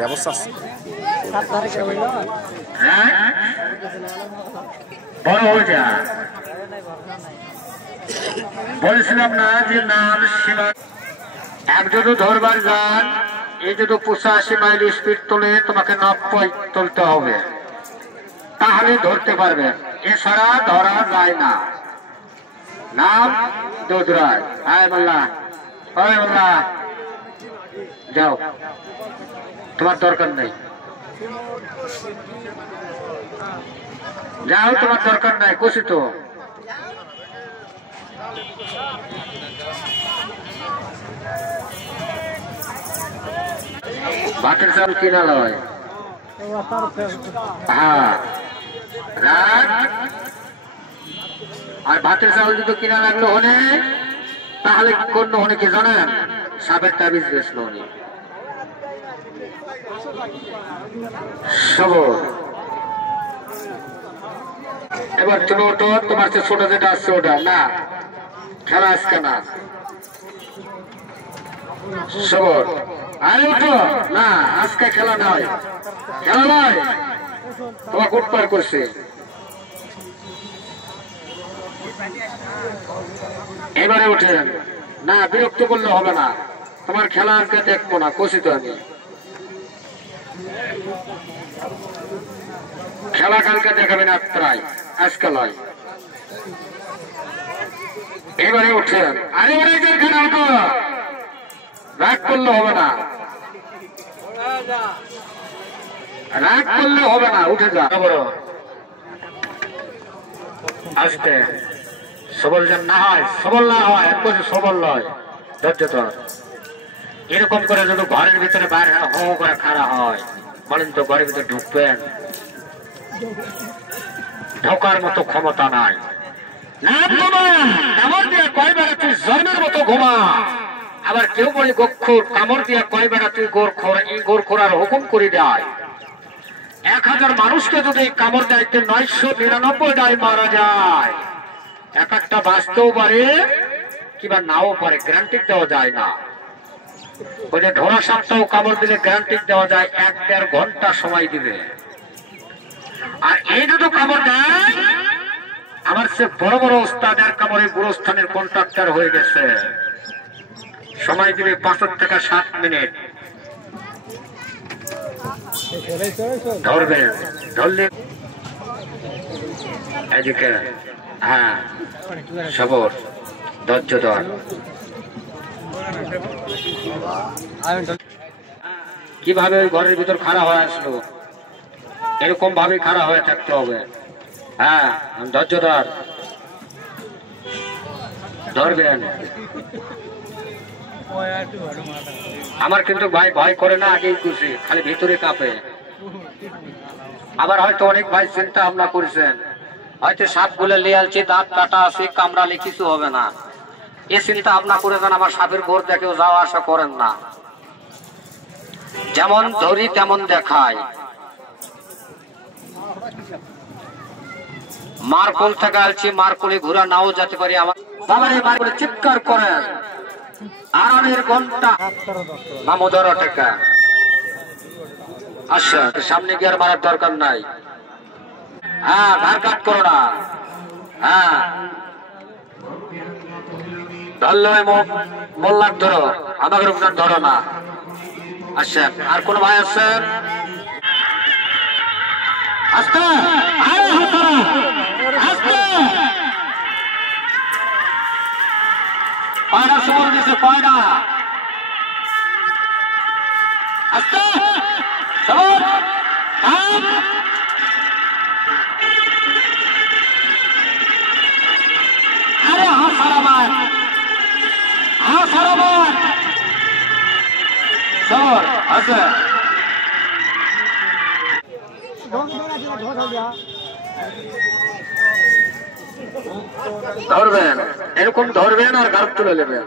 ব্যবস্থা বলেছিলাম না যে নাম সীমা এক যদি ধরবার যান এই যদি 85 মাইল স্পিড তোলে তোমাকে 90 তুলতে হবে, তাহলে ধরতে পারবে, এছাড়া ধরা যায় না। নাম দোদরায়। হ্যাঁ মোল্লা, ওই মোল্লা যাও, তোমার দরকার নেই, যাও, তোমার দরকার নাই। খুশি তো ভাতের চাল কিনা লয়। হ্যাঁ, আর ভাতের চাউল যদি কিনা লাগলো হনে, তাহলে কি করলো হনে কি জানেন? সাবের তাবিজ বেসলো উনি। এবার তুমি ওটো, তোমার যে ছোট যেটা আসছে ওটা না, খেলা আজকে না। সবর, আরে ওঠো না, আজকে খেলা নয়, খেলা নয়, তোমাকে উৎপার করছে। এবারে ওঠেন না, বিরক্ত করলে হবে না, তোমার খেলা আজকে দেখবো না, কষিত আমি। খেলা কালকে দেখাবেন প্রায়, আজকে নয়। এবারে উঠেন, আরে খেলা ওঠো, রাগ করলে হবে না, রাগ করলে হবে না, উঠে যা। আসতে সবল যেন না হয়, সবল না হয়, এক বছর সবল নয়, ধৈর্য ধর। এরকম করে যদি ঘরের ভিতরে বাইরে হো করে খাড়া হয়, বলেন তো ঘরের ভিতরে ঢুকবেন? ঢোকার মতো ক্ষমতা নাই। জন্মের মতো ঘুমা। আবার কেউ বলে গোখোর, কামড় দিয়ে কয় বেড়া তুই গোরখোর, এই গোরখোরার হুকুম করে দেয়। 1000 মানুষকে যদি কামড় দেয় 999টাই মারা যায়। এক একটা বাঁচতেও পারে কিংবা নাও পারে, গ্যারান্টি দেওয়া যায় না। ওই যে ঢোড়া সাপটাও কামড় দিলে গ্যারান্টি দেওয়া যায় 1-1.5 ঘন্টা সময় দিবে। আর এই দুটো কামড় দেয়, আমার সে বড় বড় ওস্তাদের কামড়ে গুরুস্থানের কন্ট্রাক্টর হয়ে গেছে, সময় দিবে 5 থেকে 7 মিনিট। ধরবে, ধরলে এদিকে হ্যাঁ সবর, ধৈর্য ধর। কিভাবে ওই ঘরের ভিতর খাড়া হয়ে আসলো, এরকম ভাবে খাড়া হয়ে থাকতে হবে। হ্যাঁ, ধৈর্য ধর, ধরবেন। আমার কিন্তু ভাই ভয় করে না, আগেই করছি, খালি ভিতরে কাঁপে। আবার হয়তো অনেক ভাই চিন্তা ভাবনা করছেন, হয়তো সাপ গুলো লিয়ালছি, দাঁত কাটা আছে, কামড়ালে কিছু হবে না, এ চিন্তা ভাবনা করে যান। আমার সাপের বোর দেখেও যাওয়া আসা করেন না। যেমন ধরি তেমন দেখায়। মারকুল থেকে আসছি, মারকুলে ঘুরা নাও যেতে পারি। আমার বাবার এই মারকুলে চিৎকার করেন, আরামের ঘন্টা মামুদর টাকা। আচ্ছা, সামনে গিয়ে আর মারার দরকার নাই। হ্যাঁ, ধার কাট করো না। হ্যাঁ, ধরলো মোল্লার ধরো, আমাকে রূপনাথ ধরো না। আচ্ছা, আর কোন ভাই আছেন? আস্তে আস্তে কয়টা সবর দিচ্ছে, কয়টা আস্তে সবর। আরে হাসারাবাদ, হাসারাবাদ সবর আছে। ধরবেন, এরকম ধরবেন আর গাছ তুলে নেবেন।